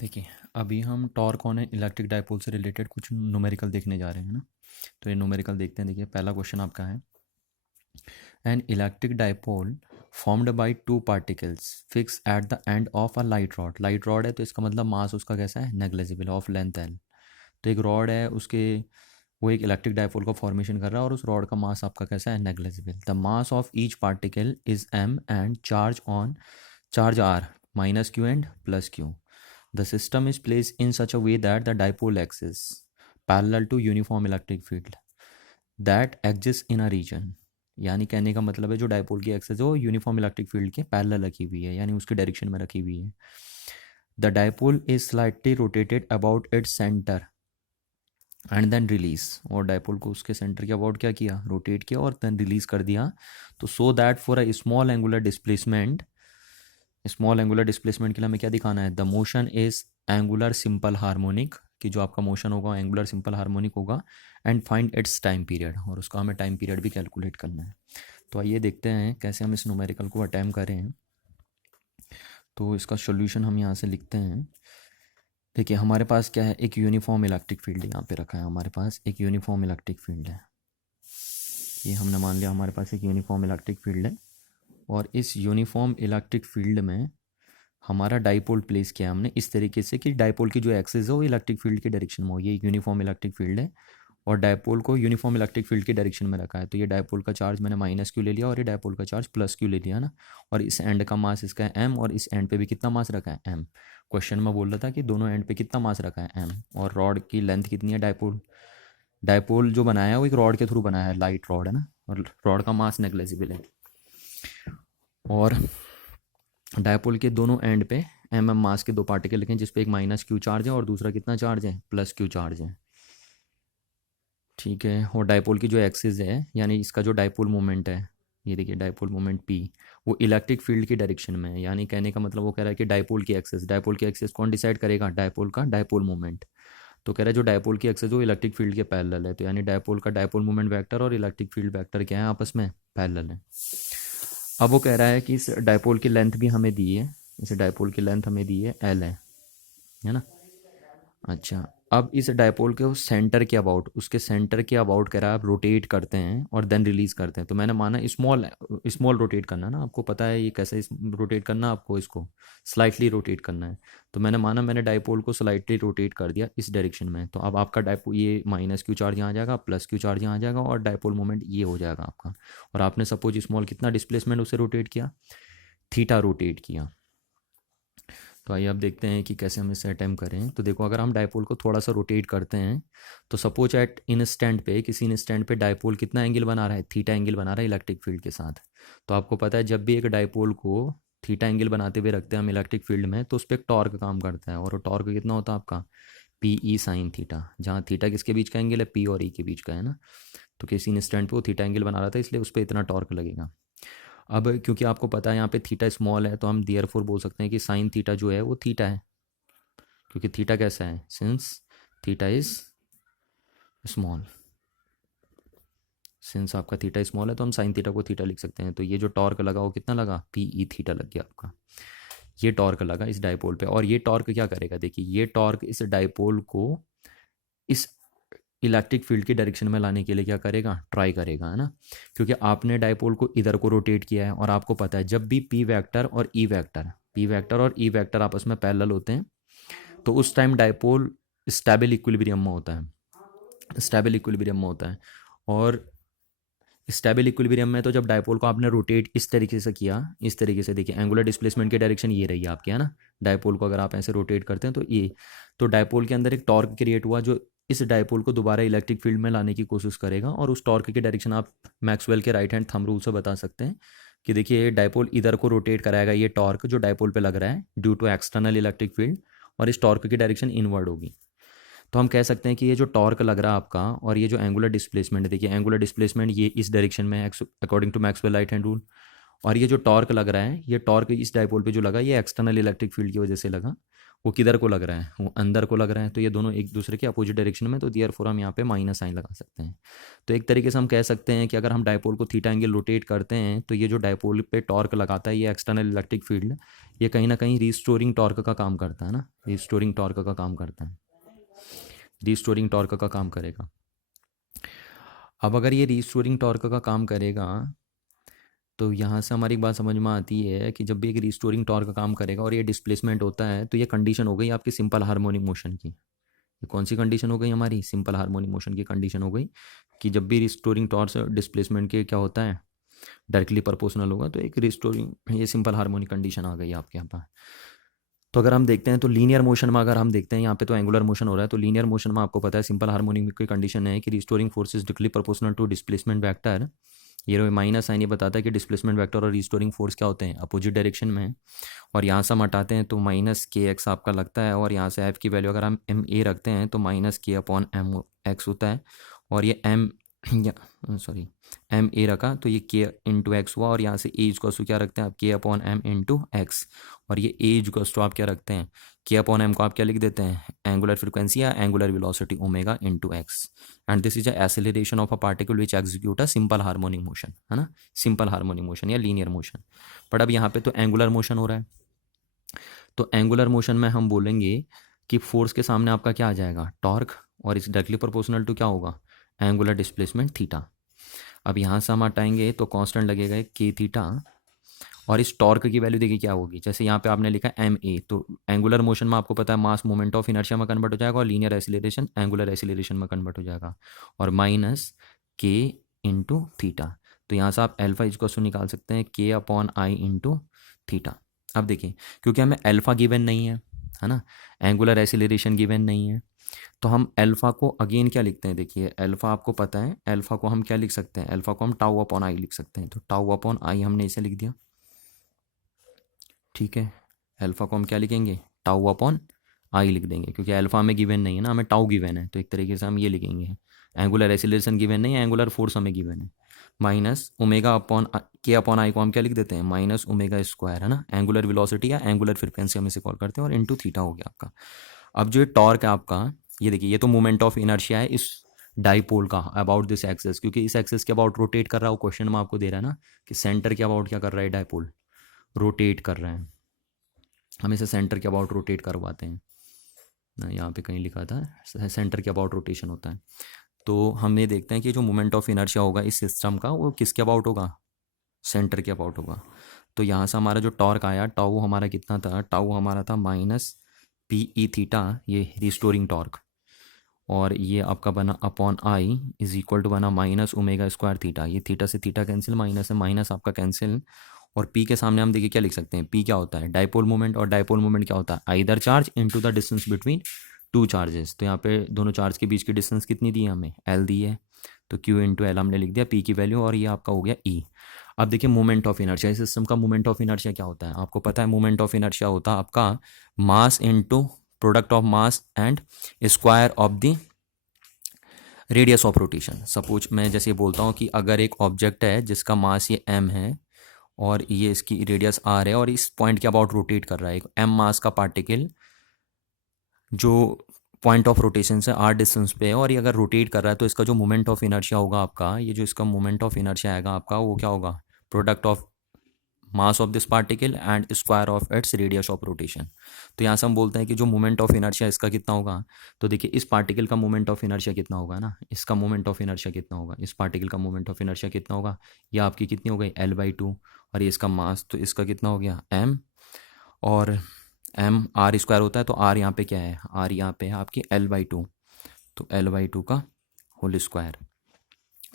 देखिए, अभी हम torque on an electric dipole से रिलेटेड कुछ न्यूमेरिकल देखने जा रहे हैं ना। तो ये न्यूमेरिकल देखते हैं। देखिए, पहला क्वेश्चन आपका है, an electric dipole formed by two particles fix at the end of a light rod है, तो इसका मतलब मास उसका कैसा है, नेग्लिजिबल, ऑफ लेंथ एल। तो एक रॉड है, उसके वो एक इलेक्ट्रिक डाइपोल का फॉर्मेशन कर रहा है और उस रॉड का मास आपका कैसा है, negligible. The mass of each particle is M and charge are minus Q and plus Q. The system is placed in such a way that the dipole axis parallel to uniform electric field that exists in a region. यानी कहने का मतलब है जो dipole की access है वो uniform electric field के पैरेलल रखी हुई है, यानी उसके डायरेक्शन में रखी हुई है. The dipole is slightly rotated about its centre and then release. और डाइपोल को उसके सेंटर के अबाउट क्या किया, रोटेट किया और देन रिलीज कर दिया. तो so that for a small angular displacement के लिए हमें क्या दिखाना है, the motion is angular simple harmonic, कि जो आपका मोशन होगा एंगुलर सिंपल हार्मोनिक होगा. And find its time period, और उसका हमें टाइम पीरियड भी कैलकुलेट करना है. तो आइए देखते हैं कैसे हम इस न्यूमेरिकल को अटैम्प्ट करें. तो इसका सोल्यूशन हम यहाँ से लिखते हैं. देखिए, हमारे पास क्या है, एक यूनिफॉर्म इलेक्ट्रिक फील्ड यहाँ पे रखा है. हमारे पास एक यूनिफॉर्म इलेक्ट्रिक फील्ड है. ये हमने मान लिया हमारे पास एक यूनिफॉर्म इलेक्ट्रिक फील्ड है. और इस यूनिफॉर्म इलेक्ट्रिक फील्ड में हमारा डाइपोल प्लेस किया हमने इस तरीके से कि डाइपोल की जो एक्सिस है वो इलेक्ट्रिक फील्ड की डायरेक्शन में हो. ये यूनिफॉर्म इलेक्ट्रिक फील्ड है और डाइपोल को यूनिफॉर्म इलेक्ट्रिक फील्ड की डायरेक्शन में रखा है. तो ये डाइपोल का चार्ज मैंने माइनस क्यू ले लिया और ये डाइपोल का चार्ज प्लस क्यू ले लिया ना. और इस एंड का मास इसका है एम, और इस एंड पे भी कितना मास रखा है, एम. क्वेश्चन में बोल रहा था कि दोनों एंड पे कितना मास रखा है, एम. और रॉड की लेंथ कितनी है, डाइपोल डाइपोल जो बनाया है वो एक रॉड के थ्रू बनाया है, लाइट रॉड है ना, और रॉड का मास नेग्लिजिबल है. और डायपोल के दोनों एंड पे एम एम मास के दो पार्टिकल लिखें, जिसपे एक माइनस क्यू चार्ज है और दूसरा कितना चार्ज है, प्लस क्यू चार्ज है. ठीक है. और डायपोल की जो एक्सिस है, यानी इसका जो डायपोल मोमेंट है, ये देखिए डायपोल मोमेंट पी, वो इलेक्ट्रिक फील्ड की डायरेक्शन में है. यानी कहने का मतलब वो कह रहा है कि डायपोल की एक्सिस कौन डिसाइड करेगा, डायपोल का डायपोल मोमेंट. तो कह रहा है जो डायपोल की एक्सिस वो इलेक्ट्रिक फील्ड के पैरेलल है. तो यानी डायपोल का डायपोल मोमेंट वेक्टर और इलेक्ट्रिक फील्ड वेक्टर क्या है, आपस में पैरेलल है. अब वो कह रहा है कि इस डायपोल की लेंथ भी हमें दी है, इस डायपोल की लेंथ हमें दी है एल है ना. अच्छा, अब इस डायपोल के सेंटर के अबाउट, उसके सेंटर के अबाउट कह रहा है आप रोटेट करते हैं और देन रिलीज करते हैं. तो मैंने माना स्मॉल स्मॉल रोटेट करना ना, आपको पता है ये कैसे रोटेट करना, आपको इसको स्लाइटली रोटेट करना है. तो मैंने माना मैंने डायपोल को स्लाइटली रोटेट कर दिया इस डायरेक्शन में. तो अब आपका डायपोल ये माइनस क्यू चार्ज यहाँ आ जाएगा, प्लस क्यू चार्ज यहाँ आ जाएगा और डायपोल मोमेंट ये हो जाएगा आपका. और आपने सपोज स्मॉल कितना डिस्प्लेसमेंट उसे रोटेट किया, थीटा रोटेट किया. तो आइए अब देखते हैं कि कैसे हम इसे अटैम्प्ट करें. तो देखो, अगर हम डायपोल को थोड़ा सा रोटेट करते हैं तो सपोज एट इंस्टेंट पे, किसी इंस्टेंट पे डायपोल कितना एंगल बना रहा है, थीटा एंगल बना रहा है इलेक्ट्रिक फील्ड के साथ. तो आपको पता है जब भी एक डायपोल को थीटा एंगल बनाते हुए रखते हैं हम इलेक्ट्रिक फील्ड में, तो उस पर एक टॉर्क काम करता है. और वो टॉर्क कितना होता है आपका, पी ई साइन थीटा, जहाँ थीटा किसके बीच का एंगल है, पी और ई के बीच का है ना. तो किसी इंस्टेंट पे वो थीटा एंगल बना रहा था, इसलिए उस पर इतना टॉर्क लगेगा. अब क्योंकि आपको पता है यहाँ पे थीटा स्मॉल है, तो हम देयरफॉर बोल सकते हैं कि साइन थीटा जो है वो थीटा है, क्योंकि थीटा कैसा है, since theta is small. Since आपका थीटा स्मॉल है तो हम साइन थीटा को थीटा लिख सकते हैं. तो ये जो टॉर्क लगा वो कितना लगा, पी ई थीटा लग गया आपका. ये टॉर्क लगा इस डाइपोल पे. और ये टॉर्क क्या करेगा, देखिए ये टॉर्क इस डाइपोल को इस इलेक्ट्रिक फील्ड की डायरेक्शन में लाने के लिए क्या करेगा, ट्राई करेगा, है ना. क्योंकि आपने डाइपोल को इधर को रोटेट किया है और आपको पता है जब भी पी वेक्टर और ई वेक्टर आपस में पैरेलल होते हैं तो उस टाइम डाइपोल स्टेबल इक्विलिब्रियम में होता है, स्टेबल इक्विलिब्रियम में होता है. और स्टेबल इक्विलिब्रियम में तो जब डाइपोल को आपने रोटेट इस तरीके से किया, इस तरीके से, देखिए एंगुलर डिस्प्लेसमेंट की डायरेक्शन ये रही आपकी, है ना. डाइपोल को अगर आप ऐसे रोटेट करते हैं तो ये, तो डाइपोल के अंदर एक टॉर्क क्रिएट हुआ जो इस डाइपोल को दोबारा इलेक्ट्रिक फील्ड में लाने की कोशिश करेगा. और उस टॉर्क की डायरेक्शन आप मैक्सवेल के राइट हैंड थंब रूल से बता सकते हैं कि देखिए डाइपोल इधर को रोटेट कराएगा, ये टॉर्क जो डाइपोल पे लग रहा है due to external electric field, और इस टॉर्क की डायरेक्शन इनवर्ड होगी. तो हम कह सकते हैं कि ये जो टॉर्क लग रहा है आपका और ये जो एंगुलर डिस्प्लेसमेंट है, देखिए एंगुलर डिस्प्लेसमेंट ये इस डायरेक्शन में है according to Maxwell right hand rule, और ये जो टॉर्क लग रहा है, ये टॉर्क इस डाइपोल पे जो लगा, ये एक्सटर्नल इलेक्ट्रिक फील्ड की वजह से लगा। वो किधर को लग रहा है, वो अंदर को लग रहा है, तो ये दोनों एक दूसरे के अपोजिट डायरेक्शन में, तो देयरफॉर हम यहाँ पे माइनस साइन लगा सकते हैं। तो एक तरीके से हम कह सकते हैं कि अगर हम डाइपोल को थीटा एंगल रोटेट करते हैं तो ये जो डाइपोल पे टॉर्क लगाता है, ये एक्सटर्नल इलेक्ट्रिक फील्ड, ये कहीं ना कहीं रिस्टोरिंग टॉर्क का काम करता है ना, रिस्टोरिंग टॉर्क का काम करता है, रिस्टोरिंग टॉर्क का काम करेगा। अब अगर ये रिस्टोरिंग टॉर्क का काम करेगा तो यहाँ से हमारी एक बात समझ में आती है कि जब भी एक रिस्टोरिंग टॉर्क का काम करेगा और ये डिस्प्लेसमेंट होता है, तो ये कंडीशन हो गई आपकी सिंपल हार्मोनिक मोशन की। ये कौन सी कंडीशन हो गई हमारी, सिंपल हार्मोनिक मोशन की कंडीशन हो गई कि जब भी रिस्टोरिंग टॉर्क डिस्प्लेसमेंट के क्या होता है, डायरेक्टली प्रोपोर्शनल होगा, तो एक रिस्टोरिंग ये सिंपल हार्मोनिक कंडीशन आ गई आपके यहाँ पर। तो अगर हम देखते हैं तो लीनियर मोशन में अगर हम देखते हैं, यहाँ पे तो एंगुलर मोशन हो रहा है, तो लीनियर मोशन में आपको पता है सिंपल हार्मोनिक की कंडीशन है कि restoring force is directly proportional to displacement vector. ये माइनस साइन ये बताता है कि डिस्प्लेसमेंट वेक्टर और रिस्टोरिंग फोर्स क्या होते हैं, अपोजिट डायरेक्शन में। और यहाँ से हम हटाते हैं तो माइनस के एक्स आपका लगता है, और यहाँ से एफ की वैल्यू अगर हम एम ए रखते हैं तो माइनस के अपॉन एम एक्स होता है। और ये एम सॉरी एम ए रखा तो ये के इंटू एक्स हुआ, और यहाँ से ए इज क्या रखते हैं आप, के अपॉन एम इंटू एक्स। और ये ए इज आप क्या रखते हैं, के अपॉन एम को आप क्या लिख देते हैं, एंगुलर फ्रिक्वेंसी या angular velocity omega into x. And this is a acceleration of a particle which execute a simple harmonic motion, है ना, सिंपल हार्मोनिक मोशन या लीनियर मोशन। बट अब यहाँ पे तो एंगुलर मोशन हो रहा है, तो एंगुलर मोशन में हम बोलेंगे कि फोर्स के सामने आपका क्या आ जाएगा, टॉर्क, और इस डायरेक्टली प्रोपोर्शनल टू क्या होगा, एंगुलर डिस्प्लेसमेंट थीटा। अब यहाँ से हम हटाएंगे तो कांस्टेंट लगेगा के थीटा, और इस टॉर्क की वैल्यू देखिए क्या होगी, जैसे यहाँ पे आपने लिखा एम ए, तो एंगुलर मोशन में आपको पता है मास मोमेंट ऑफ इनर्शिया में कन्वर्ट हो जाएगा, और लीनियर एक्सीलरेशन एंगुलर एक्सीलरेशन में कन्वर्ट हो जाएगा, और माइनस के इंटू थीटा। तो यहाँ से आप एल्फा इक्वल निकाल सकते हैं के अपॉन आई इंटू थीटा। अब देखिए क्योंकि हमें एल्फा गिवन नहीं है ना, एंगुलर एक्सीलरेशन गिवन नहीं है, तो हम एल्फा को अगेन क्या लिखते हैं, देखिए एल्फा आपको पता है, एल्फा को हम क्या लिख सकते हैं, एल्फा को हम टाउ अपॉन आई लिख सकते हैं, तो टाउ अपॉन आई हमने इसे लिख दिया, ठीक है। एल्फा को हम क्या लिखेंगे, टाउ अपॉन आई लिख देंगे, क्योंकि एल्फा हमें गिवन नहीं है ना, हमें टाउ गिवन है, तो एक तरीके से हम ये लिखेंगे, एंगुलर एक्सीलरेशन गिवन नहीं है, एंगुलर फोर्स हमें गिवन है, माइनस ओमेगा अपॉन के अपॉन आई को हम क्या लिख देते हैं, माइनस ओमेगा स्क्वायर, है ना, एंगुलर वेलोसिटी या एंगुलर फ्रिक्वेंसी हम इसे कॉल करते हैं, और इंटू थीटा हो गया आपका। अब जो टॉर्क है आपका, ये देखिए ये तो मोमेंट ऑफ इनर्शिया है इस डाइपोल का अबाउट दिस एक्सेस, क्योंकि इस एक्सेस के अबाउट रोटेट कर रहा है, वो क्वेश्चन में आपको दे रहा है ना कि सेंटर के अबाउट क्या कर रहा है डाइपोल, रोटेट कर रहा है। हम इसे सेंटर के अबाउट रोटेट करवाते हैं ना, यहाँ पे कहीं लिखा था सेंटर के अबाउट रोटेशन होता है। तो हम ये देखते हैं कि जो मोमेंट ऑफ इनर्शिया होगा इस सिस्टम का, वो किसके अबाउट होगा, सेंटर के अबाउट होगा। तो यहाँ से हमारा जो टॉर्क आया, टाउ हमारा कितना था, टाउ हमारा था माइनस पी ई थीटा, ये रिस्टोरिंग टॉर्क, और ये आपका बना upon I is equal to बना माइनस ओमेगा स्क्वायर थीटा, ये थीटा से थीटा कैंसिल, माइनस है माइनस आपका कैंसिल, और पी के सामने हम देखिए क्या लिख सकते हैं, पी क्या होता है, डाइपोल मोमेंट, और डाइपोल मोमेंट क्या होता है, either charge into the distance between two charges. तो यहाँ पे दोनों चार्ज के बीच की डिस्टेंस कितनी दी है हमें, एल दी है, तो क्यू इंटू एल हमने लिख दिया पी की वैल्यू, और ये आपका हो गया ई। अब देखिए मोमेंट ऑफ इनर्शिया, इस सिस्टम का मोमेंट ऑफ इनर्शिया क्या होता है, आपको पता है मोमेंट ऑफ इनर्शिया होता है आपका mass into product of mass and square of the radius of rotation. Suppose मैं जैसे बोलता हूँ कि अगर एक ऑब्जेक्ट है जिसका मास ये m है और ये इसकी रेडियस r है, और इस पॉइंट के अबाउट रोटेट कर रहा है, एक m मास का पार्टिकल जो पॉइंट ऑफ रोटेशन से r डिस्टेंस पे है, और ये अगर रोटेट कर रहा है, तो इसका जो मोमेंट ऑफ इनर्शिया होगा आपका, ये जो इसका मोमेंट ऑफ इनर्शिया आएगा आपका, वो क्या होगा, product of mass of this particle and square of its radius of rotation. तो यहाँ से हम बोलते हैं कि जो मोमेंट ऑफ इनर्शिया इसका कितना होगा, तो देखिए इस पार्टिकल का मोमेंट ऑफ इनर्शिया कितना होगा ना, इसका मोमेंट ऑफ इनर्शिया कितना होगा, इस पार्टिकल का मोमेंट ऑफ इनर्शिया कितना होगा, यह आपकी कितनी हो गई L/2, और ये इसका मास, तो इसका कितना हो गया m, और m r स्क्वायर होता है, तो r यहाँ पे क्या है, r यहाँ पे है आपकी L/2, तो L/2 का होल स्क्वायर।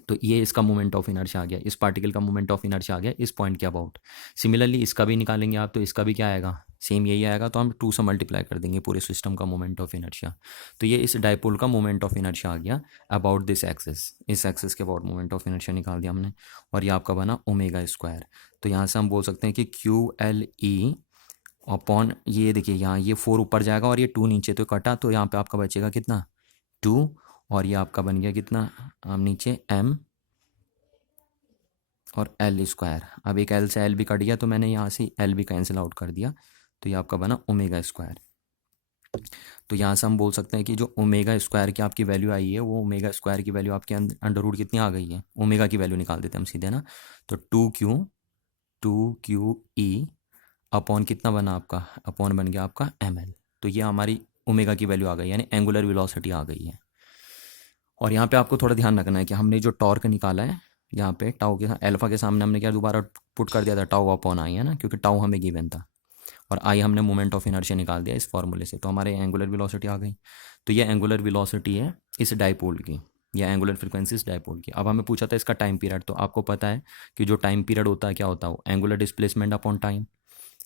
तो ये इसका मोमेंट ऑफ इनर्शिया आ गया, इस पार्टिकल का मोमेंट ऑफ इनर्शिया आ गया इस पॉइंट के अबाउट। सिमिलरली इसका भी निकालेंगे आप, तो इसका भी क्या आएगा, सेम यही आएगा, तो हम 2 से मल्टीप्लाई कर देंगे पूरे सिस्टम का मोमेंट ऑफ इनर्शिया। तो ये इस डाइपोल का मोमेंट ऑफ इनर्शिया आ गया अबाउट दिस एक्सिस, इस एक्सिस के अबाउट मोमेंट ऑफ इनर्शिया निकाल दिया हमने, और ये आपका बना ओमेगा स्क्वायर। तो यहाँ से हम बोल सकते हैं कि QLE अपॉन, ये देखिए यहाँ ये 4 ऊपर जाएगा और ये 2 नीचे, तो कटा, तो यहाँ पे आपका बचेगा कितना 2, और ये आपका बन गया कितना नीचे m और एल स्क्वायर। अब एक एल से एल भी कट गया तो मैंने यहाँ से एल भी कैंसिल आउट कर दिया, तो ये आपका बना ओमेगा स्क्वायर। तो यहाँ से हम बोल सकते हैं कि जो ओमेगा स्क्वायर की आपकी वैल्यू आई है वो ओमेगा स्क्वायर की वैल्यू आपके अंडर रूट कितनी आ गई है, ओमेगा की वैल्यू निकाल देते हैं हम सीधे ना। तो टू क्यू ई अपॉन कितना बना आपका, अपॉन बन गया आपका एम एल। तो ये हमारी ओमेगा की वैल्यू आ गई, यानी एंगुलर वेलोसिटी आ गई है। और यहाँ पे आपको थोड़ा ध्यान रखना है कि हमने जो टॉर्क निकाला है यहाँ पे टाउ के अल्फा के सामने हमने क्या दोबारा पुट कर दिया था, टाउ अपॉन आई है ना, क्योंकि टाउ हमें गिवन था, और आई हमने मोमेंट ऑफ इनर्शिया निकाल दिया इस फॉर्मूले से, तो हमारे एंगुलर वेलोसिटी आ गई। तो ये एंगुलर वेलोसिटी है इस डाइपोल की, या एंगुलर फ्रीक्वेंसी इस डाइपोल की। अब हमें पूछा था इसका टाइम पीरियड, तो आपको पता है कि जो टाइम पीरियड होता है क्या होता है, वो एंगुलर डिस्प्लेसमेंट अपॉन टाइम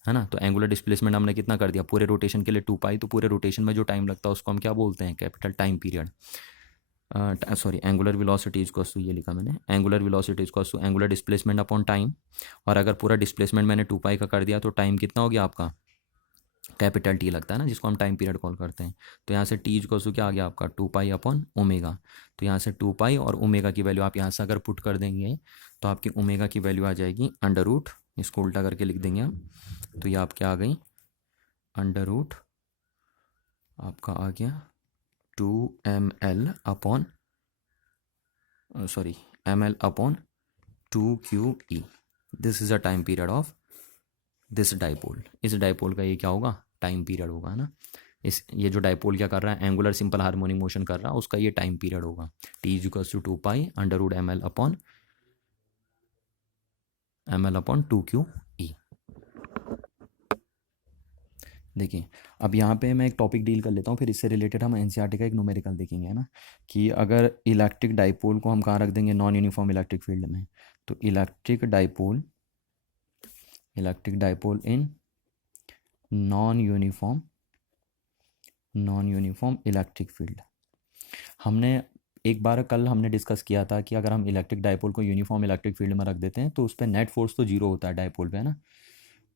है ना। तो एंगुलर डिस्प्लेसमेंट हमने कितना कर दिया, पूरे रोटेशन के लिए 2 पाई, तो पूरे रोटेशन में जो टाइम लगता है उसको हम क्या बोलते हैं, capital time period. Sorry, angular velocity equals to, ये लिखा मैंने, angular velocity equals to angular displacement upon time. और अगर पूरा डिस्प्लेसमेंट मैंने 2 पाई का कर दिया तो टाइम कितना हो गया आपका, कैपिटल टी लगता है ना, जिसको हम टाइम पीरियड कॉल करते हैं। तो यहाँ से टी इक्वल्स टू क्या आ गया आपका, 2 पाई अपॉन ओमेगा। तो यहाँ से 2 पाई और ओमेगा की वैल्यू आप यहाँ से अगर पुट कर देंगे तो आपकी ओमेगा की वैल्यू आ जाएगी अंडर रूट, इसको उल्टा करके लिख देंगे हम, तो ये आपके आ गई अंडर रूट आपका आ गया 2 ml upon, sorry, ml upon 2QE। This is a time period of this dipole. इस डाइपोल का ये क्या होगा, टाइम पीरियड होगा ना। इस ये जो डाइपोल क्या कर रहा है, एंगुलर सिंपल हार्मोनिक मोशन कर रहा है, उसका ये टाइम पीरियड होगा। T is equals to 2 pi under root M L upon 2QE। देखिए, अब यहाँ पे मैं एक टॉपिक डील कर लेता हूँ, फिर इससे रिलेटेड हम एनसीईआरटी का एक न्यूमेरिकल देखेंगे, है ना। कि अगर इलेक्ट्रिक डाइपोल को हम कहाँ रख देंगे, नॉन यूनिफॉर्म इलेक्ट्रिक फील्ड में। तो electric dipole in non uniform electric field. हमने एक बार कल हमने डिस्कस किया था कि अगर हम इलेक्ट्रिक डाइपोल को यूनिफॉर्म इलेक्ट्रिक फील्ड में रख देते हैं तो उस पर नेट फोर्स तो जीरो होता है डाइपोल पे, है ना,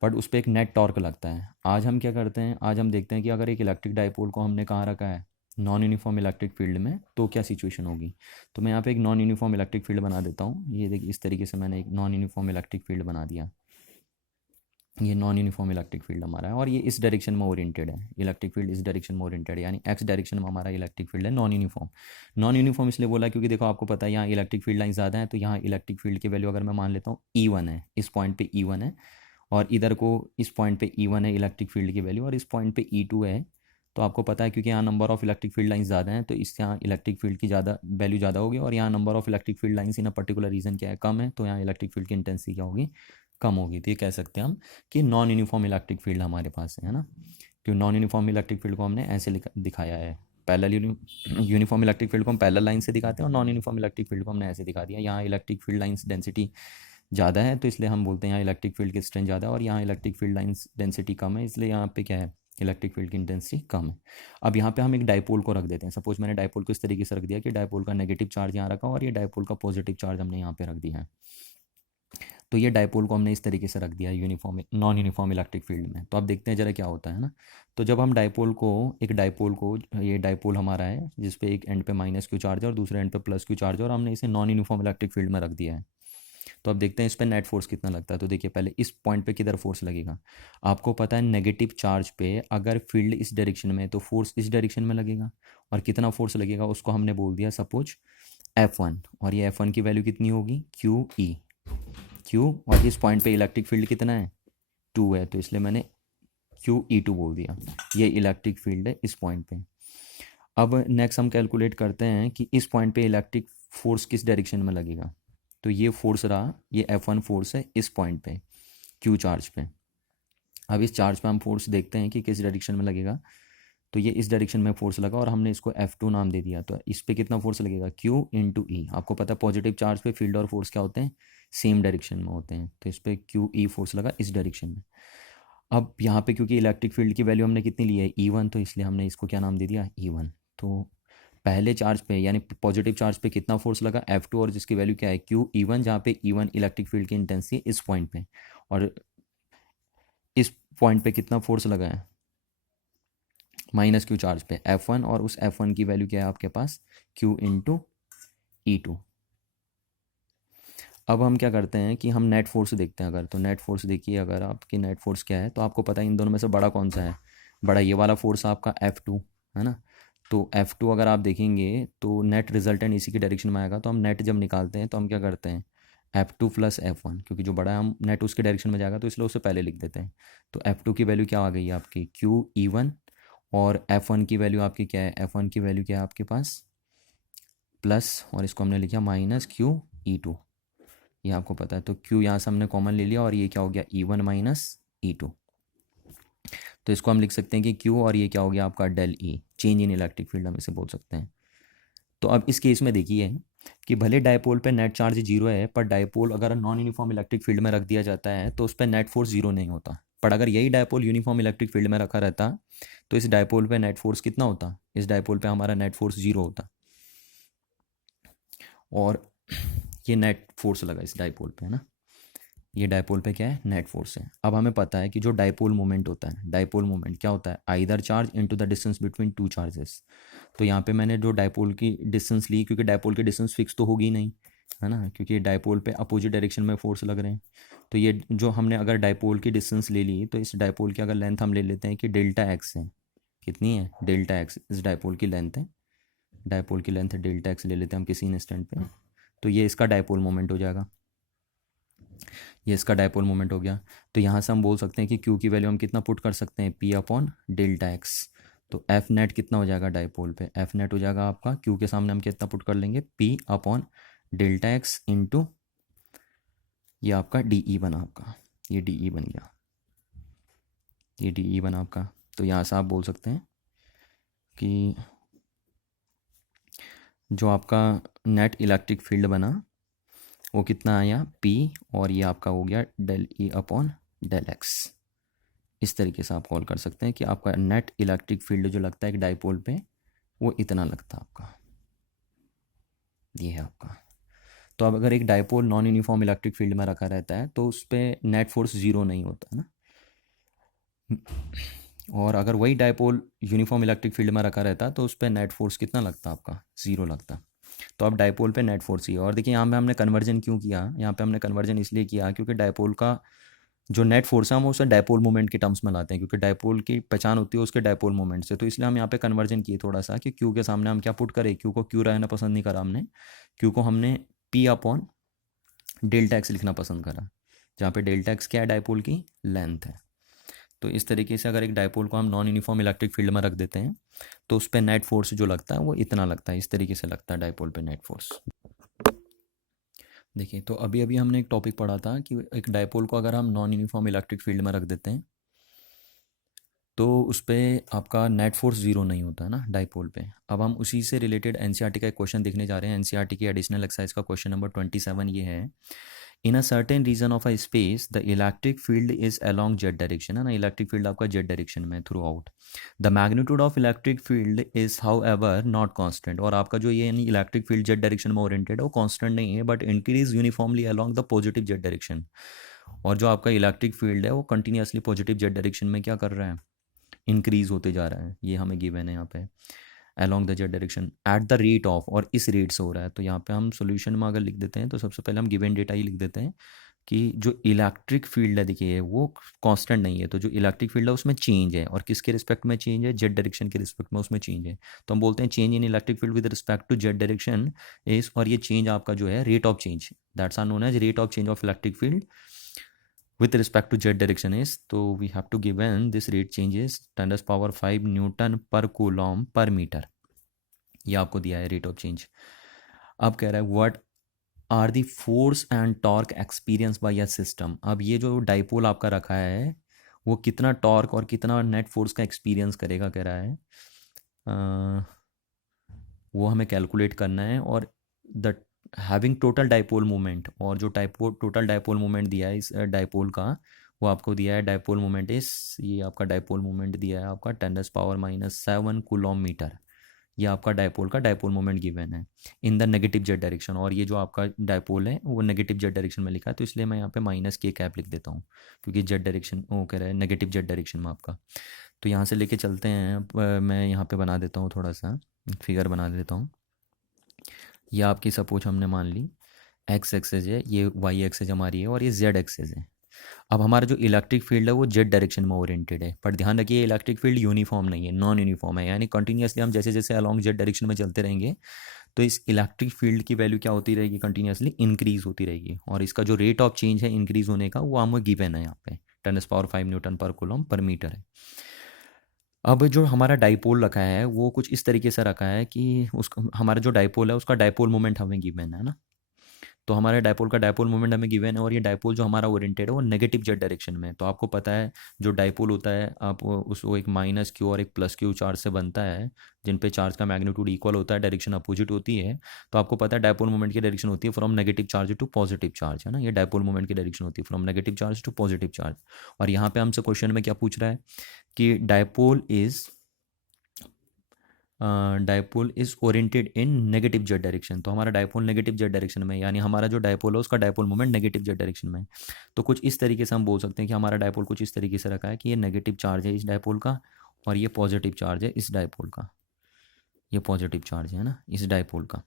बट उस पर एक नेट टॉर्क लगता है। आज हम क्या करते हैं, आज हम देखते हैं कि अगर एक इलेक्ट्रिक डाइपोल को हमने कहाँ रखा है, नॉन यूनिफॉर्म इलेक्ट्रिक फील्ड में, तो क्या सिचुएशन होगी। तो मैं यहाँ पे एक नॉन यूनिफॉर्म इलेक्ट्रिक फील्ड बना देता हूँ। ये देखिए, इस तरीके से मैंने एक नॉन यूनिफॉर्म इलेक्ट्रिक फील्ड बना दिया। ये नॉन यूनिफॉर्म इलेक्ट्रिक फील्ड हमारा है और ये इस डायरेक्शन में ओरिएंटेड है। इलेक्ट्रिक फील्ड इस डायरेक्शन में ओरिएंटेड है, यानी एक्स डायरेक्शन में हमारा इलेक्ट्रिक फील्ड है नॉन यूनिफॉर्म। नॉन यूनिफॉर्म इसलिए बोला क्योंकि देखो आपको पता है यहाँ इलेक्ट्रिक फील्ड लाइन ज़्यादा है, तो यहाँ इलेक्ट्रिक फील्ड की वैल्यू अगर मैं मान लेता हूँ E1 है, इस पॉइंट पे E1 है, और इधर को इस पॉइंट पे E1 है इलेक्ट्रिक फील्ड की वैल्यू, और इस पॉइंट पे E2 है। तो आपको पता है क्योंकि यहाँ number of electric field line ज़्यादा है, तो इस यहाँ इलेक्ट्रिक फील्ड की ज़्यादा वैल्यू ज़्यादा होगी, और यहाँ number of electric field lines in a particular region क्या है, कम है, तो यहाँ इलेक्ट्रिक फील्ड की इंटेंसिटी क्या होगी, कम होगी। तो ये कह सकते हैं हम कि नॉन यूनिफॉर्म इलेक्ट्रिक फील्ड हमारे पास है ना। क्यों नॉन यूनिफॉर्म इलेक्ट्रिक फील्ड को हमने ऐसे दिखाया है, पैरेलल यूनिफॉर्म इलेक्ट्रिक फील्ड को हम पैरेलल लाइन से दिखाते हैं और नॉन यूनिफॉर्म इलेक्ट्रिक फील्ड को हमने ऐसे दिखा दिया। यहाँ इलेक्ट्रिक फील्ड लाइन्स डेंसिटी ज़्यादा है तो इसलिए हम बोलते हैं यहाँ इलेक्ट्रिक फील्ड की स्ट्रेंथ ज़्यादा है, और यहाँ इलेक्ट्रिक फील्ड लाइन्स डेंसिटी कम है, इसलिए यहाँ पे क्या है, इलेक्ट्रिक फील्ड की इंटेंसिटी कम है। अब यहाँ पे हम एक डाइपोल को रख देते हैं। सपोज मैंने डाइपोल को इस तरीके से रख दिया कि डाइपोल का नेगेटिव चार्ज यहाँ रखा और ये डाइपोल का पॉजिटिव चार्ज हमने यहाँ पे रख दिया है। तो ये डाइपोल को हमने इस तरीके से रख दिया uniform non uniform electric field में। तो अब देखते हैं जरा क्या होता है ना। तो जब हम डाइपोल को ये डाइपोल हमारा है जिस पे एक एंड पे -Q चार्ज है और दूसरे एंड पे +Q चार्ज है, और हमने इसे नॉन यूनिफॉर्म इलेक्ट्रिक फील्ड में रख दिया है। तो अब देखते हैं इस पर नेट फोर्स कितना लगता है। तो देखिए, पहले इस पॉइंट पे किधर फोर्स लगेगा, आपको पता है नेगेटिव चार्ज पे अगर फील्ड इस डायरेक्शन में है तो फोर्स इस डायरेक्शन में लगेगा, और कितना फोर्स लगेगा उसको हमने बोल दिया सपोज F1, और ये F1 की वैल्यू कितनी होगी, Q, और इस पॉइंट पे इलेक्ट्रिक फील्ड कितना है, 2 है, तो इसलिए मैंने QE2 बोल दिया। ये इलेक्ट्रिक फील्ड है इस पॉइंट पे। अब नेक्स्ट हम कैलकुलेट करते हैं कि इस पॉइंट पे इलेक्ट्रिक फोर्स किस डायरेक्शन में लगेगा। तो ये फोर्स रहा, ये F1 फोर्स है इस पॉइंट पे Q चार्ज पे। अब इस चार्ज पे हम फोर्स देखते हैं कि किस डायरेक्शन में लगेगा। तो ये इस डायरेक्शन में फोर्स लगा और हमने इसको F2 नाम दे दिया। तो इस पे कितना फोर्स लगेगा, Q इंटू E। आपको पता है पॉजिटिव चार्ज पे फील्ड और फोर्स क्या होते हैं, सेम डायरेक्शन में होते हैं, तो इस पे QE फोर्स लगा इस डायरेक्शन में। अब यहाँ पे क्योंकि इलेक्ट्रिक फील्ड की वैल्यू हमने कितनी ली है, E1, तो इसलिए हमने इसको क्या नाम दे दिया, E1। तो पहले चार्ज पे यानी पॉजिटिव चार्ज पे कितना फोर्स लगा, F2, और जिसकी वैल्यू क्या है, QE1, जहाँ पे E1 इलेक्ट्रिक फील्ड की इंटेंसिटी इस पॉइंट पे, और इस पॉइंट पे कितना फोर्स लगा है, -Q चार्ज पे F1, और उस F1 की वैल्यू क्या है आपके पास, Q इंटू E2। अब हम क्या करते हैं कि हम नेट फोर्स देखते हैं। अगर तो नेट फोर्स देखिए, अगर आपकी नेट फोर्स क्या है तो आपको पता है इन दोनों में से बड़ा कौन सा है। बड़ा ये वाला फोर्स आपका F2 है ना। तो F2 अगर आप देखेंगे तो नेट रिजल्टेंट इसी की डायरेक्शन में आएगा। तो हम नेट जब निकालते हैं तो हम क्या करते हैं F2 प्लस F1, क्योंकि जो बड़ा है हम नेट उसके डायरेक्शन में जाएगा तो इसलिए उससे पहले लिख देते हैं। तो F2 की वैल्यू क्या आ गई है आपकी QE1, और F1 की वैल्यू आपकी क्या है, F1 की वैल्यू क्या है आपके पास प्लस, और इसको हमने लिखा माइनस QE2। ये आपको पता है, तो Q यहाँ से हमने कॉमन ले लिया और ये क्या हो गया E1 माइनस E2। तो इसको हम लिख सकते हैं कि Q, और ये क्या हो गया आपका del E, change in electric field हम इसे बोल सकते हैं। तो अब इस केस में देखिए कि भले डायपोल पे नेट चार्ज जीरो है, पर डायपोल अगर नॉन यूनिफॉर्म इलेक्ट्रिक फील्ड में रख दिया जाता है तो उस पर नेट फोर्स जीरो नहीं होता। पर अगर यही डायपोल यूनिफॉर्म इलेक्ट्रिक फील्ड में रखा रहता तो इस डायपोल पे नेट फोर्स कितना होता, इस डायपोल पे हमारा नेट फोर्स जीरो होता। और ये नेट फोर्स लगा इस डायपोल पे है ना, ये डायपोल पे क्या है नेट फोर्स है। अब हमें पता है कि जो डायपोल मोमेंट होता है, डायपोल मोमेंट क्या होता है, either charge into the distance between two charges. तो यहाँ पे मैंने जो डायपोल की डिस्टेंस ली, क्योंकि डायपोल की डिस्टेंस फिक्स तो होगी नहीं है ना, क्योंकि डायपोल पे अपोजिट डायरेक्शन में फोर्स लग रहे हैं। तो ये जो हमने अगर डायपोल की डिस्टेंस ले ली, तो इस डायपोल की अगर लेंथ हम ले लेते हैं कि डेल्टा एक्स है, कितनी है डेल्टा एक्स, इस डायपोल की लेंथ है, डायपोल की लेंथ है डेल्टा एक्स ले लेते हैं हम किसी इंस्टेंट पे। तो ये इसका डायपोल मोमेंट हो जाएगा, ये इसका डायपोल मोमेंट हो गया। तो यहाँ से हम बोल सकते हैं कि Q की वैल्यू हम कितना पुट कर सकते हैं, P अपॉन डेल्टा एक्स। तो एफ नेट कितना हो जाएगा डायपोल पे, एफ नेट हो जाएगा आपका Q के सामने हम कितना पुट कर लेंगे, P upon delta x into ये आपका DE बना आपका, ये DE बन गया, ये DE बना आपका। तो यहाँ से आप बोल सकते हैं कि जो आपका नेट इलेक्ट्रिक फील्ड बना वो कितना आया P, और ये आपका हो गया del E upon del X. इस तरीके से आप कॉल कर सकते हैं कि आपका नेट इलेक्ट्रिक फील्ड जो लगता है एक डायपोल पे वो इतना लगता है आपका, ये है आपका। तो अब अगर एक dipole non uniform electric field में रखा रहता है तो उस पर नेट फोर्स जीरो नहीं होता है ना। और अगर वही डायपोल यूनिफॉर्म इलेक्ट्रिक फील्ड में रखा रहता तो उस पर नेट फोर्स कितना लगता आपका, ज़ीरो लगता। तो अब डायपोल पे नेट फोर्स ही, और देखिए यहाँ पे हमने कन्वर्जन क्यों किया, यहाँ पे हमने कन्वर्जन इसलिए किया क्योंकि डायपोल का जो नेट फोर्स है हम उसे डायपोल मोमेंट के टर्म्स में लाते हैं, क्योंकि डायपोल की पहचान होती है उसके डायपोल मोमेंट से। तो इसलिए हम यहाँ पे कन्वर्जन किए थोड़ा सा कि क्यू के सामने हम क्या पुट करें, क्यू को क्यू रहना पसंद नहीं करा हमने, क्यू को हमने P अपॉन डेल्टा एक्स लिखना पसंद करा, जहाँ पे डेल्टा एक्स क्या है डायपोल की लेंथ है। तो इस तरीके से अगर एक डायपोल को हम नॉन यूनिफॉर्म इलेक्ट्रिक फील्ड में रख देते हैं तो उस पर नेट फोर्स जो लगता है वो इतना लगता है, इस तरीके से लगता है डायपोल पे नेट फोर्स। देखिए तो अभी अभी हमने एक टॉपिक पढ़ा था कि एक डायपोल को अगर हम नॉन यूनिफॉर्म इलेक्ट्रिक फील्ड में रख देते हैं तो उस पर आपका नेट फोर्स जीरो नहीं होता है ना डायपोल पे। अब हम उसी से रिलेटेड एनसीईआरटी का एक क्वेश्चन देखने जा रहे हैं। एनसीईआरटी की एडिशनल एक्सरसाइज का क्वेश्चन नंबर 27 ये है, in a certain region of a space the electric field is along z direction, है ना, इलेक्ट्रिक फील्ड आपका जेड डायरेक्शन में throughout. The magnitude of electric field is however not constant, और आपका जो ये यानी इलेक्ट्रिक फील्ड जेड डायरेक्शन में ओरिएंटेड है वो कॉन्स्टेंट नहीं है but increase uniformly along the positive z direction. और जो आपका इलेक्ट्रिक फील्ड है वो कंटिन्यूसली पॉजिटिव जेड डायरेक्शन में क्या कर रहा है, इंक्रीज होते जा रहा है। ये हमें गिवन है यहाँ पे along the Z direction at the rate of, और इस रेट से हो रहा है। तो यहाँ पे हम सॉल्यूशन में अगर लिख देते हैं तो सबसे पहले हम गिवन डेटा ही लिख देते हैं कि जो इलेक्ट्रिक फील्ड है देखिए वो कांस्टेंट नहीं है। तो जो इलेक्ट्रिक फील्ड है उसमें चेंज है, और किसके रिस्पेक्ट में चेंज है, जेड डायरेक्शन के रिस्पेक्ट में उसमें चेंज है। तो हम बोलते हैं change in electric field with respect to Z direction is, और ये चेंज आपका जो है rate of change, that's are known as rate of change of electric field with respect to z direction is, तो we have to given this rate change is 10⁵ Newton पर Coulomb पर metre, ये आपको दिया है रेट ऑफ चेंज। अब कह रहा है what are the force and torque experience by a system. अब ये जो डाइपोल आपका रखा है वो कितना टॉर्क और कितना नेट फोर्स का एक्सपीरियंस करेगा कह रहा है, वो हमें कैलकुलेट करना है। और the having total dipole moment, और जो टोटल डाइपोल मोमेंट दिया है इस डाइपोल का वो आपको दिया है, डाइपोल मोमेंट इस, ये आपका डाइपोल मोमेंट दिया है आपका 10⁻⁷ कूलॉम मीटर। ये आपका डाइपोल का डाइपोल मोमेंट गिवन है in the negative Z direction, और ये जो आपका डाइपोल है वो नेगेटिव जेड डायरेक्शन में लिखा है। तो इसलिए मैं यहाँ पे -k लिख देता हूँ, क्योंकि जेड डायरेक्शन वो कह रहा है नेगेटिव जेड डायरेक्शन में आपका। तो यहाँ से लेके चलते हैं, मैं यहाँ पे बना देता हूँ थोड़ा सा फिगर बना देता हूँ। यह आपकी सपोज हमने मान ली एक्स एक्सेज है, ये वाई एक्सेज हमारी है, और ये जेड एक्सेज है। अब हमारा जो इलेक्ट्रिक फील्ड है वो जेड डायरेक्शन में ओरिएंटेड है, पर ध्यान रखिए इलेक्ट्रिक फील्ड यूनिफॉर्म नहीं है, नॉन यूनिफॉर्म है, यानी कंटिन्यूसली हम जैसे जैसे अलॉन्ग जेड डायरेक्शन में चलते रहेंगे तो इस इलेक्ट्रिक फील्ड की वैल्यू क्या होती रहेगी, कंटिन्यूसली इंक्रीज होती रहेगी, और इसका जो रेट ऑफ चेंज है इंक्रीज होने का वो हमें गिवन है यहाँ पे 10⁻⁵ न्यूटन पर कूलम पर मीटर है। अब जो हमारा डाइपोल रखा है वो कुछ इस तरीके से रखा है कि उसका हमारा जो डाइपोल है उसका डाइपोल मोमेंट हमें गिवन है ना। तो हमारे डाइपोल का डाइपोल मोमेंट हमें गिवन है, और ये डाइपोल जो हमारा ओरिएंटेड है वो नेगेटिव जेड डायरेक्शन में है। तो आपको पता है जो डाइपोल होता है आप उसको एक माइनस क्यू और एक प्लस क्यू चार्ज से बनता है, जिन पे चार्ज का मैग्नीट्यूड इक्वल होता है, डायरेक्शन अपोजिट होती है। तो आपको पता है डाइपोल मोमेंट की डायरेक्शन होती है from negative charge to positive charge, है ना। ये डाइपोल मोमेंट की डायरेक्शन होती है from negative charge to positive charge. और यहाँ पे हमसे क्वेश्चन में क्या पूछ रहा है कि dipole is oriented in negative Z direction. तो हमारा डाइपोल नेगेटिव जेड डायरेक्शन में, यानी हमारा जो डाइपोल है उसका dipole moment negative Z direction में है। तो कुछ इस तरीके से हम बोल सकते हैं कि हमारा डाइपोल कुछ इस तरीके से रखा है कि ये नेगेटिव चार्ज है इस डाइपोल का, और ये पॉजिटिव चार्ज है इस डाइपोल का, ये पॉजिटिव चार्ज है ना इस डाइपोल का।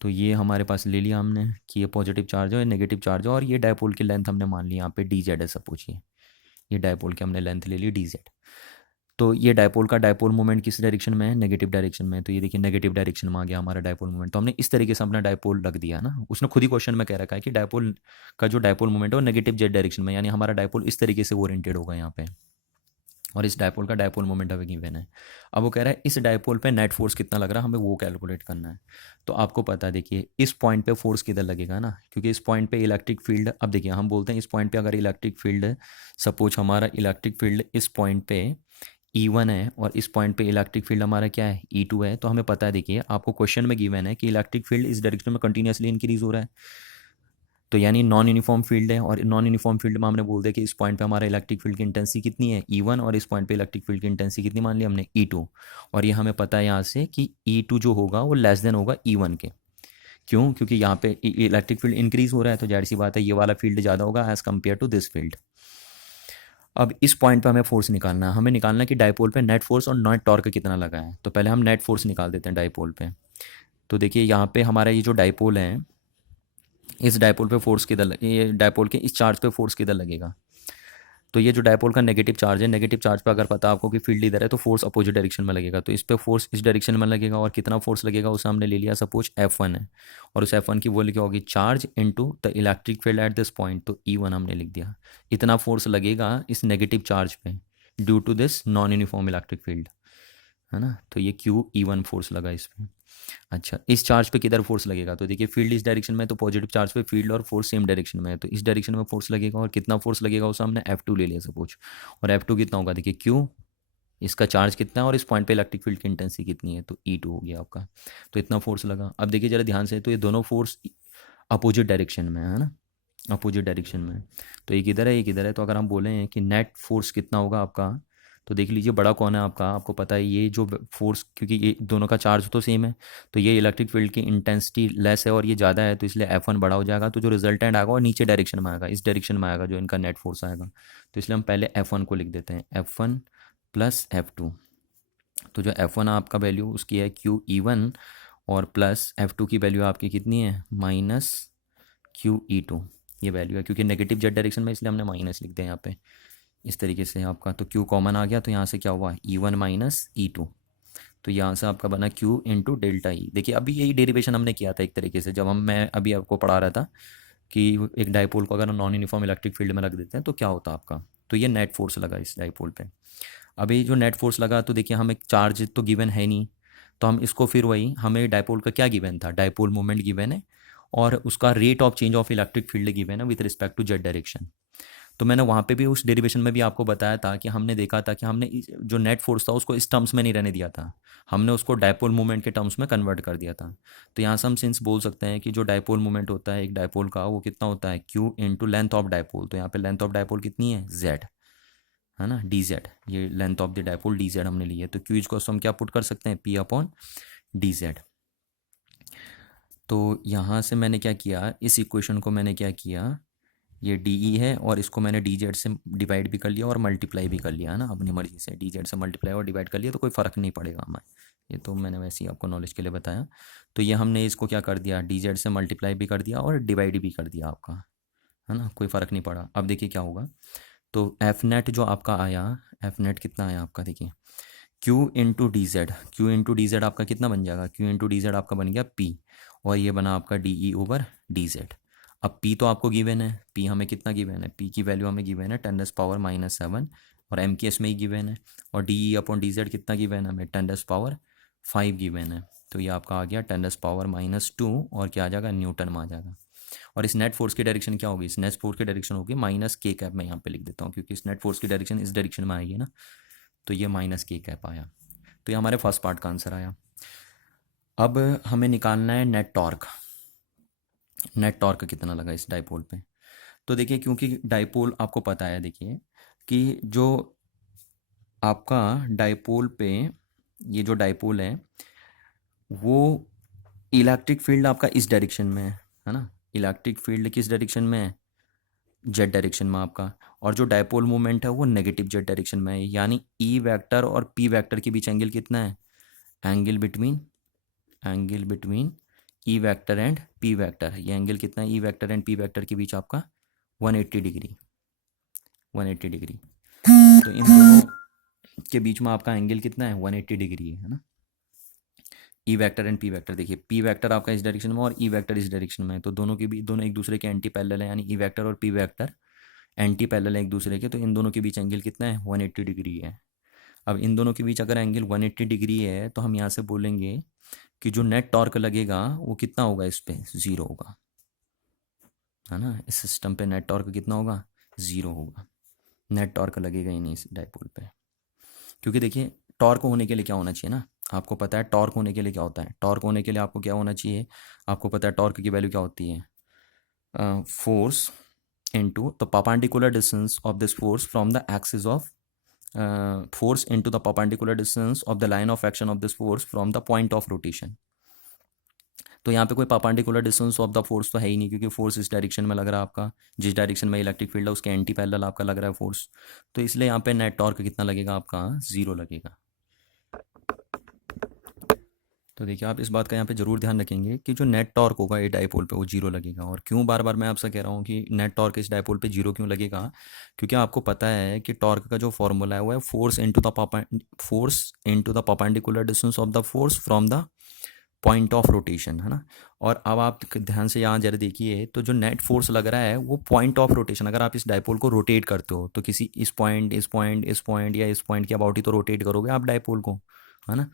तो ये हमारे पास ले लिया हमने कि ये पॉजिटिव चार्ज है, नेगेटिव चार्ज है, और ये डाइपोल की लेंथ हमने मान ली यहाँ पे डी जेड है, सपोज ये डाइपोल की हमने लेंथ ले ली डी जेड। तो ये डाइपोल का डाइपोल मोमेंट किस डायरेक्शन में है, नेगेटिव डायरेक्शन में है। तो ये देखिए नेगेटिव डायरेक्शन में आ गया हमारा डाइपोल मोमेंट। तो हमने इस तरीके से अपना डाइपोल रख दिया ना, उसने खुद ही क्वेश्चन में कह रखा है कि डाइपोल का जो डाइपोल मोमेंट है वो नेगेटिव जेड डायरेक्शन में, यानी हमारा डाइपोल इस तरीके से ओरिएंटेड होगा यहाँ पे, और इस डाइपोल का डाइपोल मोमेंट हमें गिवन है। अब वो कह रहा है इस डाइपोल पे नेट फोर्स कितना लग रहा है हमें वो कैलकुलेट करना है। तो आपको पता है देखिए इस पॉइंट पे फोर्स किधर लगेगा ना, क्योंकि इस पॉइंट पे इलेक्ट्रिक फील्ड, अब देखिए हम बोलते हैं इस पॉइंट पे अगर इलेक्ट्रिक फील्ड है, सपोज हमारा इलेक्ट्रिक फील्ड इस पॉइंट पे E1 है और इस पॉइंट पे इलेक्ट्रिक फील्ड हमारा क्या है E2 है। तो हमें पता है देखिए आपको क्वेश्चन में गिवन है कि इलेक्ट्रिक फील्ड इस डायरेक्शन में कंटिन्यूसली इंक्रीज हो रहा है, तो यानी नॉन यूनिफॉर्म फील्ड है, और नॉन यूनिफॉर्म फील्ड में हमने बोल दिया कि इस पॉइंट पे हमारा इलेक्ट्रिक फील्ड की इंटेंसिटी कितनी है E1, और इस पॉइंट पे इलेक्ट्रिक फील्ड की इंटेंसिटी कितनी मान ली हमने E2। और ये हमें पता है यहाँ से कि E2 जो होगा वो लेस देन होगा E1 के। क्यों, क्योंकि यहाँ पे इलेक्ट्रिक फील्ड इंक्रीज हो रहा है, तो जाहिर सी बात है ये वाला फील्ड ज़्यादा होगा as compared to this field. अब इस पॉइंट पे हमें फोर्स निकालना है, हमें निकालना है कि डाइपोल पे नेट फोर्स और नेट टॉर्क कितना लगा है। तो पहले हम नेट फोर्स निकाल देते हैं डाइपोल पे। तो देखिए यहाँ पे हमारा ये जो डाइपोल है, इस डाइपोल पे फोर्स किधर ये डाइपोल के इस चार्ज पे फोर्स किधर लगेगा। तो ये जो डाइपोल का नेगेटिव चार्ज है, नेगेटिव चार्ज पे अगर पता आपको कि फील्ड इधर है तो फोर्स अपोजिट डायरेक्शन में लगेगा। तो इस पे फोर्स इस डायरेक्शन में लगेगा, और कितना फोर्स लगेगा उसे हमने ले लिया सपोज F1 है, और उस F1 की वैल्यू क्या होगी, charge into the electric field at this point. तो E1 हमने लिख दिया, इतना फोर्स लगेगा इस नेगेटिव चार्ज पे due to this non uniform electric field, है ना। तो ये QE1 फोर्स लगा इस पे। अच्छा, इस चार्ज पे किधर फोर्स लगेगा, तो देखिए फील्ड इस डायरेक्शन में है, तो पॉजिटिव चार्ज पे फील्ड और फोर्स सेम डायरेक्शन में है, तो इस डायरेक्शन में फोर्स लगेगा, और कितना फोर्स लगेगा उसे हमने F2 ले लिया सपोज। और F2 कितना होगा, देखिए Q, इसका चार्ज कितना है और इस पॉइंट पे इलेक्ट्रिक फील्ड की इंटेंसिटी कितनी है, तो E2 हो गया आपका। तो इतना फोर्स लगा। अब देखिए जरा ध्यान से, तो ये दोनों फोर्स अपोजिट डायरेक्शन में है ना, अपोजिट डायरेक्शन में। तो एक इधर है एक इधर है, तो अगर हम बोलें कि नेट फोर्स कितना होगा आपका, तो देख लीजिए बड़ा कौन है आपका, आपको पता है ये जो फोर्स, क्योंकि ये दोनों का चार्ज तो सेम है, तो ये इलेक्ट्रिक फील्ड की इंटेंसिटी लेस है और ये ज़्यादा है, तो इसलिए F1 बड़ा हो जाएगा। तो जो रिजल्टेंट आएगा वो नीचे डायरेक्शन में आएगा, इस डायरेक्शन में आएगा जो इनका नेट फोर्स आएगा। तो इसलिए हम पहले F1 को लिख देते हैं, F1 प्लस F2। तो जो F1 आपका वैल्यू उसकी है QE1, और प्लस F2 की वैल्यू आपकी कितनी है, माइनस QE2। ये वैल्यू है क्योंकि नेगेटिव जेड डायरेक्शन में, इसलिए हमने माइनस लिख दिया यहाँ पे इस तरीके से आपका। तो Q कॉमन आ गया, तो यहाँ से क्या हुआ E1 माइनस E2। तो यहाँ से आपका बना Q इंटू डेल्टा ई। देखिए अभी यही डेरिवेशन हमने किया था एक तरीके से, जब मैं अभी आपको पढ़ा रहा था कि एक डाइपोल को अगर नॉन यूनिफॉर्म इलेक्ट्रिक फील्ड में रख देते हैं तो क्या होता है आपका। तो ये नेट फोर्स लगा इस डाइपोल पे। अभी जो नेट फोर्स लगा, तो देखिए हमें चार्ज तो गिवन है नहीं, तो हम इसको फिर वही, हमें डाइपोल का क्या गिवन था, डाइपोल मोमेंट गिवन है, और उसका rate of change of electric field given है with respect to Z direction. तो मैंने वहाँ पे भी उस डेरिवेशन में भी आपको बताया था कि हमने देखा था कि हमने जो नेट फोर्स था उसको इस टर्म्स में नहीं रहने दिया था, हमने उसको डाइपोल मोमेंट के टर्म्स में कन्वर्ट कर दिया था। तो यहाँ से हम सिंस बोल सकते हैं कि जो डाइपोल मोमेंट होता है एक डाइपोल का, वो कितना होता है Q into length of dipole. तो यहाँ पे लेंथ ऑफ डाइपोल कितनी है, Z, है ना, DZ। ये length of the dipole DZ हमने ली है, तो Q इसको हम क्या पुट कर सकते हैं, P/DZ। तो यहाँ से मैंने क्या किया, इस इक्वेशन को मैंने क्या किया, ये DE है और इसको मैंने DZ से डिवाइड भी कर लिया और मल्टीप्लाई भी कर लिया, है ना, अपनी मर्जी से DZ से मल्टीप्लाई और डिवाइड कर लिया, तो कोई फ़र्क नहीं पड़ेगा हमें, ये तो मैंने वैसे ही आपको नॉलेज के लिए बताया। तो ये हमने इसको क्या कर दिया, डी जेड से मल्टीप्लाई भी कर दिया और डिवाइड भी कर दिया आपका, है ना, कोई फ़र्क नहीं पड़ा। अब देखिए क्या होगा, तो एफ नेट जो आपका आया, एफ नेट कितना आया आपका, देखिए Q into D Z, Q into D Z आपका कितना बन जाएगा, क्यू इंटू डी जेड आपका बन गया पी, और ये बना आपका D E over D Z. अब पी तो आपको गिवन है, पी हमें कितना गिवन है, पी की वैल्यू हमें गिवन है 10⁻⁻7 और एम की एस में ही गिवन है, और D E upon D Z कितना गिवन है हमें 10⁻5 गिवन है। तो ये आपका आ गया 10⁻2 और क्या आ जाएगा, न्यूटन में आ जाएगा। और इस नेट फोर्स की डायरेक्शन क्या होगी, इस नेट फोर्स की डायरेक्शन होगी माइनस के कैप, मैं यहाँ पे लिख देता हूँ क्योंकि इस नेट फोर्स की डायरेक्शन इस डायरेक्शन में आएगी ना, तो ये माइनस के कैप आया। तो ये हमारे फर्स्ट पार्ट का आंसर आया। अब हमें निकालना है नेट टॉर्क, नेट टॉर्क कितना लगा इस डाइपोल पे। तो देखिए क्योंकि डाइपोल आपको पता है, देखिए कि जो आपका डाइपोल पे, ये जो डाइपोल है वो इलेक्ट्रिक फील्ड आपका इस डायरेक्शन में है ना, इलेक्ट्रिक फील्ड किस डायरेक्शन में है, जेड डायरेक्शन में आपका, और जो डाइपोल मोमेंट है वो नेगेटिव जेड डायरेक्शन में है, यानी ई वेक्टर और पी वेक्टर के बीच एंगल कितना है, angle between E vector and P vector, ये एंगल कितना है E vector and P vector के बीच आपका 180 डिग्री, 180 डिग्री। तो इन दोनों के बीच में आपका एंगल कितना है 180 डिग्री है ना, E vector and P vector. देखिए पी वेक्टर आपका इस डायरेक्शन में और ई वेक्टर इस डायरेक्शन में है, तो दोनों के बीच, दोनों एक दूसरे के एंटी पैरेलल है, यानी ई वेक्टर और पी वेक्टर एंटी पैरेलल है एक दूसरे के, तो इन दोनों के बीच एंगल कितना है 180 डिग्री है। अब इन दोनों के बीच अगर एंगल 180 डिग्री है तो हम यहाँ से बोलेंगे कि जो नेट टॉर्क लगेगा वो कितना होगा, इस पे 0 होगा, है ना, इस सिस्टम पे नेट टॉर्क कितना होगा, 0 होगा, नेट टॉर्क लगेगा ही नहीं इस डाइपोल पे। क्योंकि देखिए टॉर्क होने के लिए क्या होना चाहिए ना, आपको पता है टॉर्क होने के लिए क्या होता है, टॉर्क होने के लिए आपको क्या होना चाहिए, आपको पता है टॉर्क की वैल्यू क्या होती है, force into the perpendicular distance of this force from the axis of, force into the perpendicular distance of the line of action of this force from the point of rotation। तो यहाँ पे कोई perpendicular distance of the force तो है ही नहीं, क्योंकि force इस direction में लग रहा है आपका, जिस डायरेक्शन में इलेक्ट्रिक फील्ड है उसके एंटी पैरेलल आपका लग रहा है फोर्स, तो इसलिए यहाँ पे नेट टॉर्क कितना लगेगा आपका 0 लगेगा। तो देखिए आप इस बात का यहाँ पे ज़रूर ध्यान रखेंगे कि जो नेट टॉर्क होगा ये डाइपोल पे वो 0 लगेगा। और क्यों बार बार मैं आपसे कह रहा हूँ कि नेट टॉर्क इस डाइपोल पे 0 क्यों लगेगा, क्योंकि आपको पता है कि टॉर्क का जो फॉर्मूला है वो है force into the perpendicular distance of the force from the point of rotation, है ना। और अब आप ध्यान से यहाँ जरा देखिए, तो जो नेट फोर्स लग रहा है वो पॉइंट ऑफ रोटेशन, अगर आप इस डाइपोल को रोटेट करते हो तो किसी इस पॉइंट या इस पॉइंट के अबाउट ही तो रोटेट करोगे आप डाइपोल को, है ना।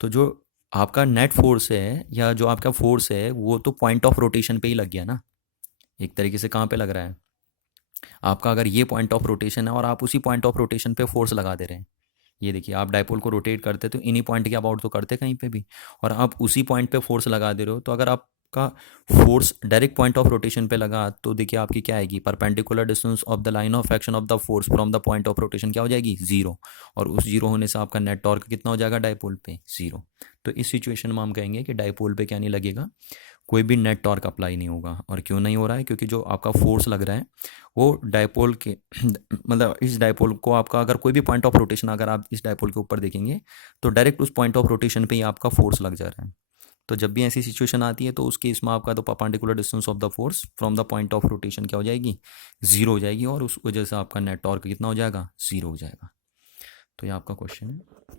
तो जो आपका नेट फोर्स है या जो आपका फोर्स है वो तो पॉइंट ऑफ रोटेशन पे ही लग गया ना, एक तरीके से कहाँ पे लग रहा है आपका, अगर ये पॉइंट ऑफ रोटेशन है और आप उसी पॉइंट ऑफ रोटेशन पे फोर्स लगा दे रहे हैं, ये देखिए आप डाइपोल को रोटेट करते तो इन्हीं पॉइंट के अबाउट तो करते कहीं पे भी, और आप उसी पॉइंट पे फोर्स लगा दे रहे हो, तो अगर आपका force direct point of rotation पे लगा तो देखिए आपकी क्या आएगी, perpendicular distance of the line of action of the force from the point of rotation क्या हो जाएगी 0, और उस 0 होने से आपका नेट टॉर्क कितना हो जाएगा डाइपोल पे 0। तो इस सिचुएशन में हम कहेंगे कि डाइपोल पे क्या नहीं लगेगा, कोई भी नेट टॉर्क अप्लाई नहीं होगा। और क्यों नहीं हो रहा है, क्योंकि जो आपका फोर्स लग रहा है वो डाइपोल के मतलब इस डाइपोल को आपका अगर कोई भी पॉइंट ऑफ रोटेशन अगर आप इस डाइपोल के ऊपर देखेंगे तो डायरेक्ट उस पॉइंट ऑफ रोटेशन पे ही आपका फोर्स लग जा रहा है। तो जब भी ऐसी सिचुएशन आती है तो उस केस में आपका तो perpendicular distance of the force from the point of rotation क्या हो जाएगी 0 हो जाएगी, और उस वजह से आपका नेट टॉर्क कितना हो जाएगा 0 हो जाएगा। तो ये आपका क्वेश्चन है।